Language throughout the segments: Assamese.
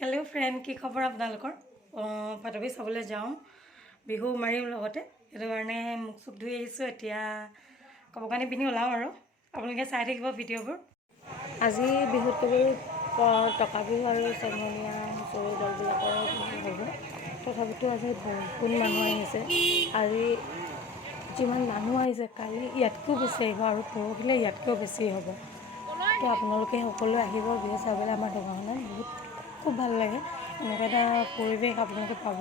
हेलो फ्रेंड की खबर आपनलोकर पातबी चाबले जाऊँ बिहू मारिम लगते সেইটো কাৰণে মুখ চুখ ধুই আহিছোঁ এতিয়া কাপোৰ কানি পিন্ধি ওলাম আৰু আপোনালোকে চাই থাকিব ভিডিঅ'বোৰ আজি বিহুত কেৱল টকা বিহু আৰু চেঙনীয়া হুঁচৰি দলবিলাকৰ হ'ব তথাপিতো আজি বহুত মানুহ আহিছে আজি যিমান মানুহ আহিছে কালি ইয়াতকৈও বেছি আহিব আৰু পৰহিলৈ ইয়াতকৈও বেছি হ'ব তো আপোনালোকে সকলোৱে আহিব বিহু চাবলৈ আমাৰ দোকানখনত বহুত খুব ভাল লাগে এনেকুৱা এটা পৰিৱেশ আপোনালোকে পাব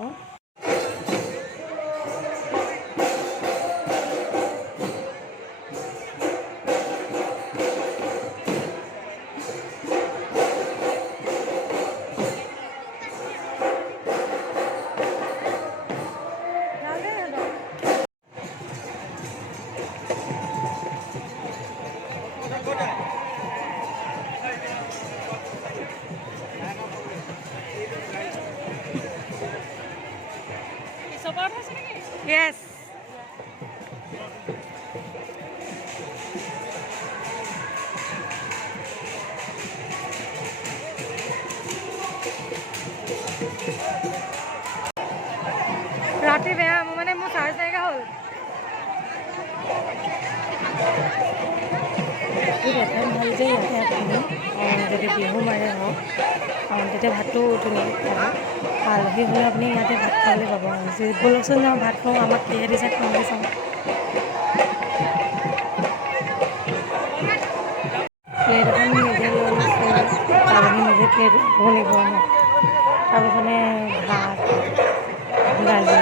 Yes. राति बेया माने मो चार्ज जाएगा होल देखाई ভাল যে ইয়াতে আপুনি যদি বিহু মাৰে হওক তেতিয়া ভাতো ধুনীয়া পাব আলহী হ'লে আপুনি ইয়াতে ভাত খাবলৈ পাব বলকচোন যাওঁ ভাত খাওঁ আমাক কিহে দিছে খাবলৈ চাওঁ প্লেট এখন নিজে লৈ লৈছোঁ আলহী নিজে প্লেট ল'ব লাগিব ন তাৰপিছতে ভাত দালি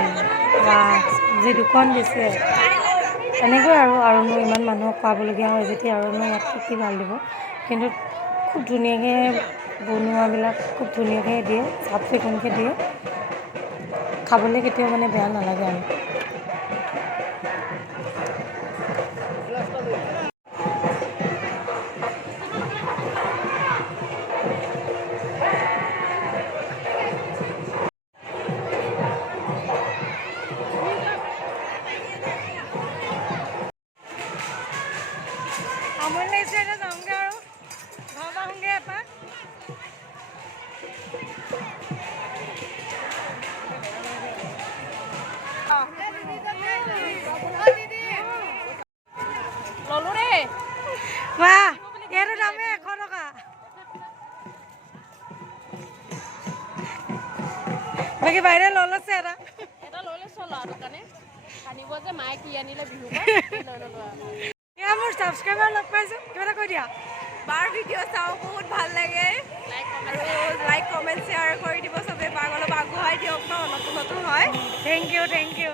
মাছ যি দুখন দিছে তেনেকৈ আৰুনো ইমান মানুহক খুৱাবলগীয়া হয় যেতিয়া আৰুনো ইয়াত কি ভাল দিব কিন্তু খুব ধুনীয়াকৈ বনোৱাবিলাক খুব ধুনীয়াকৈ দিয়ে চাফ চিকুণকৈ দিয়ে খাবলৈ কেতিয়াও মানে বেয়া নালাগে আৰু আমনি লাগিছে এতিয়া যাওঁগৈ আৰু ঘৰ পাওঁগৈ এপাক ললো ৰে বাহ এইটো দামে 100 টকা বাকী বাইরে ললছে এটা ললে চলা দোকানে আনিব যে মায়ে কি আনিলে বিহু এয়া মোৰ সাবস্ক্ৰাইবাৰ লগ পাইছো কিবা কৈ দিয়া বাৰ ভিডিঅ' চাওঁ বহুত ভাল লাগে আৰু লাইক কমেন্ট শেয়াৰ কৰি দিব সবে পাগলক আগুৱাই দিয়ক ন নতুন নতুন হয় থ্যাংক ইউ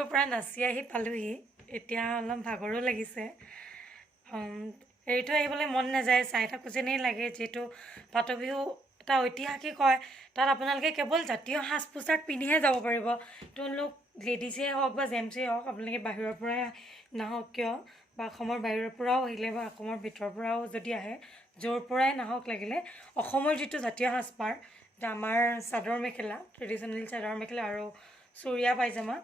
বিহুৰ পৰা নাচি আহি পালোহি এতিয়া অলপ ভাগৰো লাগিছে এৰি থৈ আহিবলৈ মন নাযায় চাই থাকোঁ যেনেই লাগে যিহেতু ফাট বিহু এটা ঐতিহাসিক হয় তাত আপোনালোকে কেৱল জাতীয় সাজ পোছাক পিন্ধিহে যাব পাৰিব তেওঁলোক লেডিজেই হওক বা জেণ্টছেই হওক আপোনালোকে বাহিৰৰ পৰাই নাহক কিয় বা অসমৰ বাহিৰৰ পৰাও আহিলে বা অসমৰ ভিতৰৰ পৰাও যদি আহে য'ৰ পৰাই নাহক লাগিলে অসমৰ যিটো জাতীয় সাজপাৰ আমাৰ চাদৰ মেখেলা ট্ৰেডিশ্যনেল চাদৰ মেখেলা আৰু চুৰিয়া পাইজামা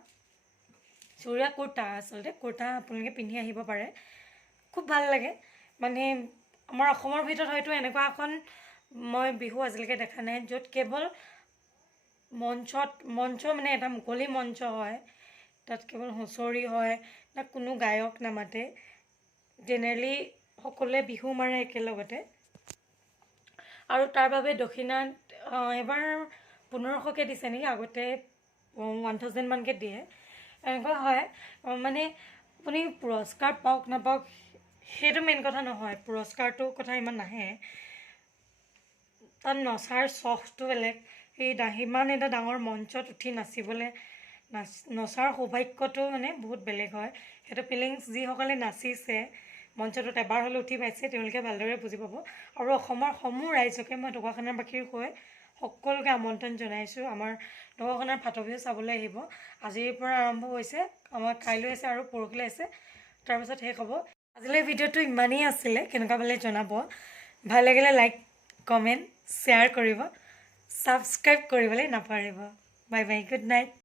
চুৰিয়া কুৰ্তা আচলতে কুৰ্তা আপোনালোকে পিন্ধি আহিব পাৰে খুব ভাল লাগে মানে আমাৰ অসমৰ ভিতৰত হয়তো এনেকুৱা এখন মই বিহু আজিলৈকে দেখা নাই য'ত কেৱল মঞ্চ মানে এটা মুকলি মঞ্চ হয় তাত কেৱল হুঁচৰি হয় না কোনো গায়ক নামাতে জেনেৰেলি সকলোৱে বিহু মাৰে একেলগতে আৰু তাৰ বাবে দক্ষিণাত এবাৰ 1500কৈ দিছে নেকি আগতে 1000 মানকৈ দিয়ে এনেকুৱা হয় মানে আপুনি পুৰস্কাৰ পাওক নাপাওক সেইটো মেইন কথা নহয় পুৰস্কাৰটোৰ কথা ইমান নাহে তাত নচাৰ চখটো বেলেগ সেই সিমান এটা ডাঙৰ মঞ্চত উঠি নাচিবলৈ নচাৰ সৌভাগ্যটো মানে বহুত বেলেগ হয় সেইটো ফিলিংছ যিসকলে নাচিছে মঞ্চটোত এবাৰ হ'লেও উঠি পাইছে তেওঁলোকে ভালদৰে বুজি পাব আৰু অসমৰ সমূহ ৰাইজকে মই ঢকুৱাখানাবাসীৰ হৈ সকলোকে আমন্ত্ৰণ জনাইছোঁ আমাৰ ঢকুৱাখানাৰ ফাট বিহু চাবলৈ আহিব আজিৰ পৰা আৰম্ভ হৈছে আমাৰ কাইলৈ আছে আৰু পৰহিলৈ আছে তাৰপিছত শেষ হ'ব আজিলৈ ভিডিঅ'টো ইমানেই আছিলে কেনেকুৱা পালে জনাব ভাল লাগিলে লাইক কমেণ্ট শ্বেয়াৰ কৰিব ছাবস্ক্ৰাইব কৰিবলৈ নাপাহৰিব বাই বাই গুড নাইট